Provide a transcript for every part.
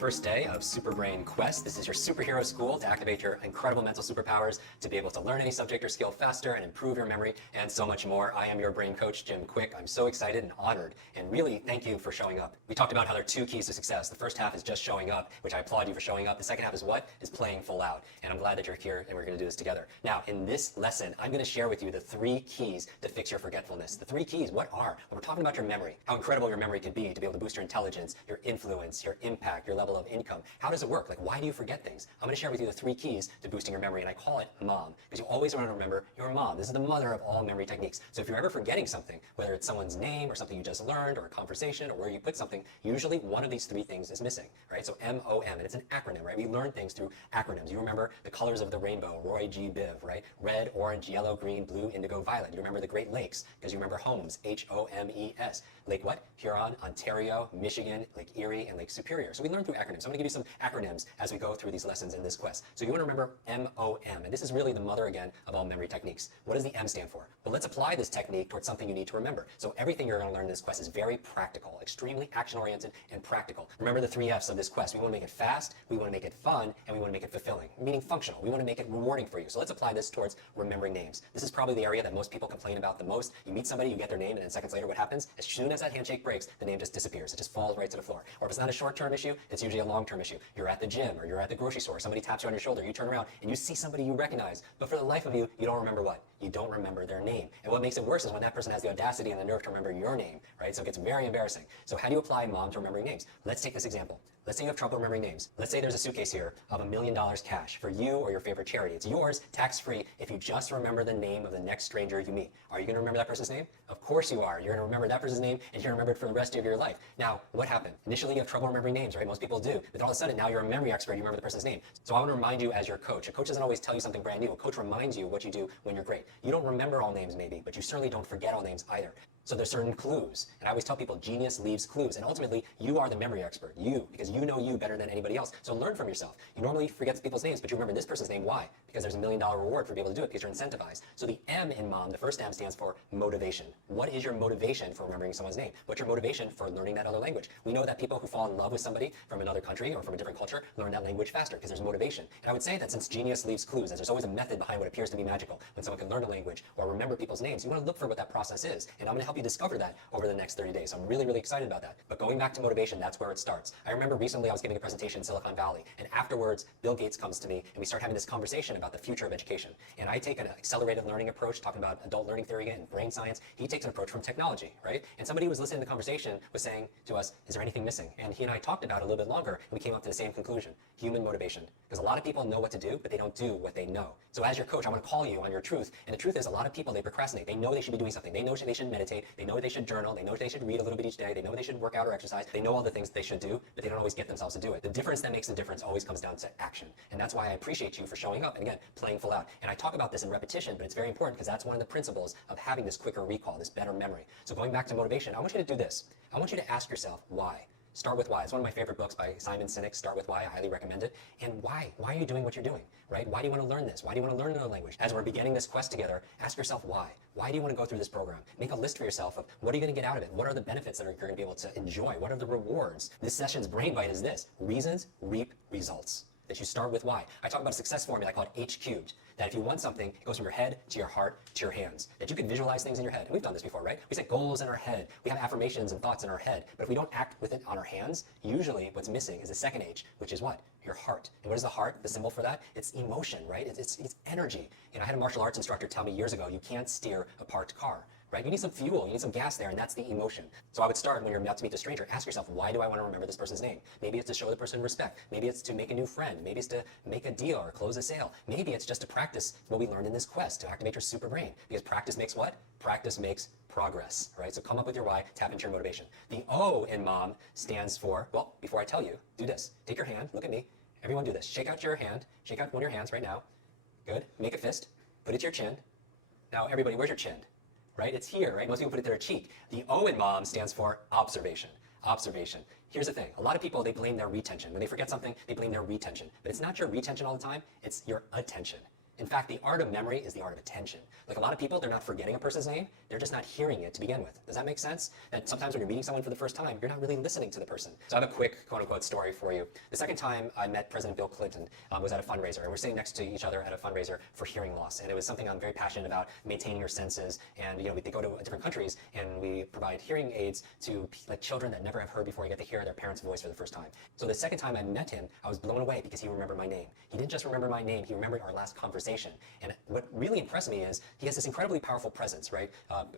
first day of Super Brain Quest. This is your superhero school to activate your incredible mental superpowers to be able to learn any subject or skill faster and improve your memory and so much more. I am your brain coach, Jim Kwik. I'm so excited and honored, and really thank you for showing up. We talked about how there are two keys to success. The first half is just showing up, which I applaud you for showing up. The second half is what? Is playing full out. And I'm glad that you're here and we're going to do this together. Now, in this lesson, I'm going to share with you the 3 keys to fix your forgetfulness. The 3 keys, what are? Well, we're talking about your memory, how incredible your memory can be to be able to boost your intelligence, your influence, your impact, your level of income. How does it work? Like, why do you forget things? I'm going to share with you the 3 keys to boosting your memory, and I call it MOM, because you always want to remember your mom. This is the mother of all memory techniques. So if you're ever forgetting something, whether it's someone's name or something you just learned or a conversation or where you put something, usually one of these 3 things is missing, right? So MOM, and it's an acronym, right? We learn things through acronyms. You remember the colors of the rainbow, Roy G. Biv, right? Red, orange, yellow, green, blue, indigo, violet. You remember the Great Lakes because you remember Holmes, Homes. Lake what? Huron, Ontario, Michigan, Lake Erie, and Lake Superior. So we learn through acronyms. So I'm going to give you some acronyms as we go through these lessons in this quest. So you want to remember MOM, and this is really the mother again of all memory techniques. What does the M stand for? Well, let's apply this technique towards something you need to remember. So everything you're going to learn in this quest is very practical, extremely action-oriented and practical. Remember the 3 F's of this quest. We want to make it fast, we want to make it fun, and we want to make it fulfilling, meaning functional. We want to make it rewarding for you. So let's apply this towards remembering names. This is probably the area that most people complain about the most. You meet somebody, you get their name, and then seconds later what happens? As soon as that handshake breaks, the name just disappears. It just falls right to the floor. Or if it's not a short-term issue, it's usually a long-term issue. You're at the gym or you're at the grocery store, somebody taps you on your shoulder, you turn around and you see somebody you recognize, but for the life of you, you don't remember what? You don't remember their name. And what makes it worse is when that person has the audacity and the nerve to remember your name, right? So it gets very embarrassing. So how do you apply MOM to remembering names? Let's take this example. Let's say you have trouble remembering names. Let's say there's a suitcase here of $1 million cash for you or your favorite charity. It's yours, tax-free, if you just remember the name of the next stranger you meet. Are you going to remember that person's name? Of course you are. You're going to remember that person's name and you're going to remember it for the rest of your life. Now, what happened? Initially, you have trouble remembering names, right? Most people do. But all of a sudden, now you're a memory expert. You remember the person's name. So I want to remind you as your coach. A coach doesn't always tell you something brand new. A coach reminds you what you do when you're great. You don't remember all names maybe, but you certainly don't forget all names either. So there's certain clues. And I always tell people, genius leaves clues. And ultimately, you are the memory expert. You, because you know you better than anybody else. So learn from yourself. You normally forget people's names, but you remember this person's name. Why? Because there's $1 million reward for being able to do it because you're incentivized. So the M in MOM, the first M stands for motivation. What is your motivation for remembering someone's name? What's your motivation for learning that other language? We know that people who fall in love with somebody from another country or from a different culture learn that language faster because there's motivation. And I would say that since genius leaves clues, as there's always a method behind what appears to be magical, when someone can learn a language or remember people's names, you want to look for what that process is. And I'm going to help you discover that over the next 30 days. So I'm really, really excited about that. But going back to motivation, that's where it starts. I remember recently I was giving a presentation in Silicon Valley, and afterwards, Bill Gates comes to me, and we start having this conversation about the future of education. And I take an accelerated learning approach, talking about adult learning theory and brain science. He takes an approach from technology, right? And somebody who was listening to the conversation was saying to us, is there anything missing? And he and I talked about it a little bit longer, and we came up to the same conclusion, human motivation. Because a lot of people know what to do, but they don't do what they know. So as your coach, I want to call you on your truth. And the truth is a lot of people, they procrastinate. They know they should be doing something. They know they should meditate. They know they should journal. They know they should read a little bit each day. They know they should work out or exercise. They know all the things they should do, but they don't always get themselves to do it. The difference that makes the difference always comes down to action. And that's why I appreciate you for showing up and again, playing full out. And I talk about this in repetition, but it's very important because that's one of the principles of having this quicker recall, this better memory. So going back to motivation, I want you to do this. I want you to ask yourself why. Start with why. It's one of my favorite books by Simon Sinek, Start with Why. I highly recommend it. And why? Why are you doing what you're doing, right? Why do you want to learn this? Why do you want to learn another language? As we're beginning this quest together, ask yourself why. Why do you want to go through this program? Make a list for yourself of what are you going to get out of it? What are the benefits that you're going to be able to enjoy? What are the rewards? This session's brain bite is this: reasons reap results. That you start with why. I talk about a success formula, I call it H cubed. That if you want something, it goes from your head to your heart to your hands. That you can visualize things in your head. And we've done this before, right? We set goals in our head. We have affirmations and thoughts in our head. But if we don't act with it on our hands, usually what's missing is the second H, which is what? Your heart. And what is the heart? The symbol for that? It's emotion, right? It's energy. You know, I had a martial arts instructor tell me years ago, you can't steer a parked car. Right? You need some fuel, you need some gas there, and that's the emotion. So I would start when you're about to meet a stranger, ask yourself, why do I want to remember this person's name? Maybe it's to show the person respect. Maybe it's to make a new friend. Maybe it's to make a deal or close a sale. Maybe it's just to practice what we learned in this quest, to activate your super brain. Because practice makes what? Practice makes progress, right? So come up with your why, tap into your motivation. The O in MOM stands for, well, before I tell you, do this. Take your hand, look at me. Everyone do this. Shake out your hand. Shake out one of your hands right now. Good. Make a fist. Put it to your chin. Now, everybody, where's your chin? Right? It's here, right? Most people put it to their cheek. The O in MOM stands for observation. Observation. Here's the thing. A lot of people, they blame their retention. When they forget something, they blame their retention. But it's not your retention all the time. It's your attention. In fact, the art of memory is the art of attention. Like a lot of people, they're not forgetting a person's name, they're just not hearing it to begin with. Does that make sense? That sometimes when you're meeting someone for the first time, you're not really listening to the person. So I have a quick quote-unquote story for you. The second time I met President Bill Clinton was at a fundraiser, and we're sitting next to each other at a fundraiser for hearing loss. And it was something I'm very passionate about, maintaining your senses. And we go to different countries and we provide hearing aids to like children that never have heard before. You get to hear their parents' voice for the first time. So the second time I met him, I was blown away because he remembered my name. He didn't just remember my name, he remembered our last conversation. And what really impressed me is he has this incredibly powerful presence, right?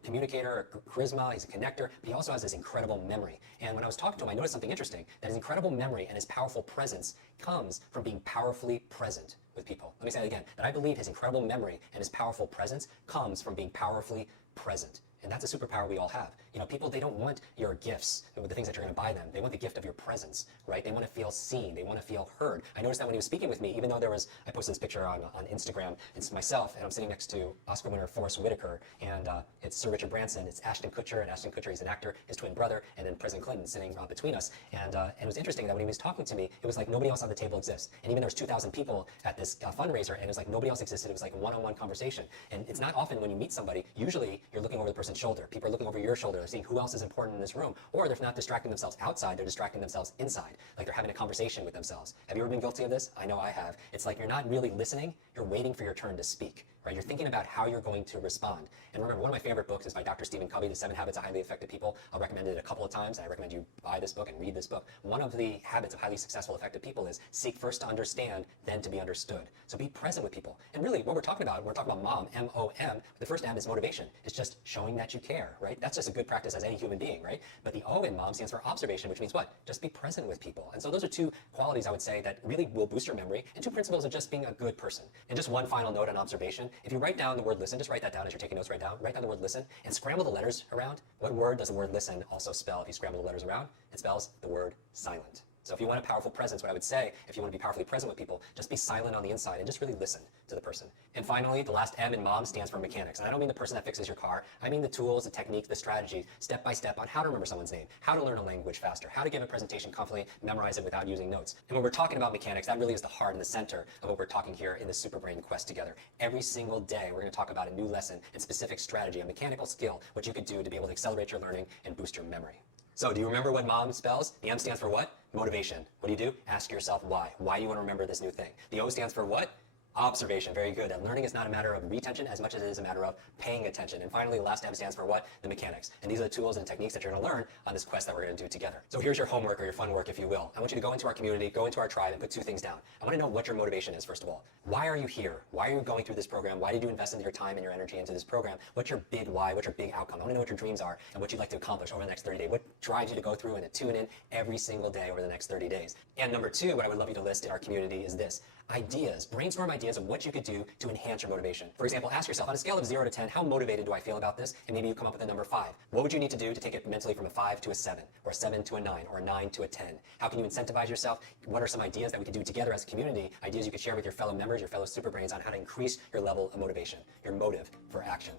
Communicator, charisma, he's a connector, but he also has this incredible memory. And when I was talking to him, I noticed something interesting, that his incredible memory and his powerful presence comes from being powerfully present with people. Let me say that again, that I believe his incredible memory and his powerful presence comes from being powerfully present. And that's a superpower we all have. People, they don't want your gifts, the things that you're going to buy them. They want the gift of your presence, right? They want to feel seen. They want to feel heard. I noticed that when he was speaking with me, even though I posted this picture on Instagram, it's myself, and I'm sitting next to Oscar winner Forrest Whitaker, and it's Sir Richard Branson, it's Ashton Kutcher, and Ashton Kutcher, he's an actor, his twin brother, and then President Clinton sitting between us. And it was interesting that when he was talking to me, it was like nobody else on the table exists. And even there was 2,000 people at this fundraiser, and it was like nobody else existed. It was like a one-on-one conversation. And it's not often when you meet somebody, usually you're looking over the person's shoulder. People are looking over your shoulder, they're seeing who else is important in this room, or they're not distracting themselves outside, they're distracting themselves inside, like they're having a conversation with themselves. Have you ever been guilty of this? I know I have. It's like you're not really listening, you're waiting for your turn to speak, right? You're thinking about how you're going to respond. And remember, one of my favorite books is by Dr. Stephen Covey, The 7 Habits of Highly Effective People. I'll recommend it a couple of times, and I recommend you buy this book and read this book. One of the habits of highly successful, effective people is seek first to understand, then to be understood. So be present with people. And really, what we're talking about mom, M-O-M. The first M is motivation. It's just showing that you care, right? That's just a good practice as any human being, right? But the O in mom stands for observation, which means what? Just be present with people. And so those are two qualities I would say that really will boost your memory, and two principles of just being a good person. And just one final note on observation. If you write down the word listen, just write that down as you're taking notes, write down the word listen and scramble the letters around. What word does the word listen also spell if you scramble the letters around? It spells the word silent. So if you want a powerful presence, what I would say, if you want to be powerfully present with people, just be silent on the inside and just really listen to the person. And finally, the last M in mom stands for mechanics. And I don't mean the person that fixes your car. I mean the tools, the techniques, the strategies, step by step on how to remember someone's name, how to learn a language faster, how to give a presentation confidently, memorize it without using notes. And when we're talking about mechanics, that really is the heart and the center of what we're talking here in the Super Brain Quest together. Every single day, we're going to talk about a new lesson and specific strategy, a mechanical skill, what you could do to be able to accelerate your learning and boost your memory. So do you remember what mom spells? The M stands for what? Motivation. What do? Ask yourself why. Why do you want to remember this new thing? The O stands for what? Observation. Very good. That learning is not a matter of retention as much as it is a matter of paying attention. And finally, the last M stands for what? The mechanics. And these are the tools and techniques that you're going to learn on this quest that we're going to do together. So here's your homework or your fun work, if you will. I want you to go into our community, go into our tribe, and put two things down. I want to know what your motivation is, first of all. Why are you here? Why are you going through this program? Why did you invest into your time and your energy into this program? What's your big why? What's your big outcome? I want to know what your dreams are and what you'd like to accomplish over the next 30 days. What drives you to go through and to tune in every single day over the next 30 days? And number two, what I would love you to list in our community is this. Ideas. Brainstorm ideas of what you could do to enhance your motivation. For example, ask yourself, on a scale of 0 to 10, how motivated do I feel about this? And maybe you come up with a number 5. What would you need to do to take it mentally from a 5 to a 7, or a 7 to a 9, or a 9 to a 10? How can you incentivize yourself? What are some ideas that we could do together as a community? Ideas you could share with your fellow members, your fellow super brains on how to increase your level of motivation, your motive for action.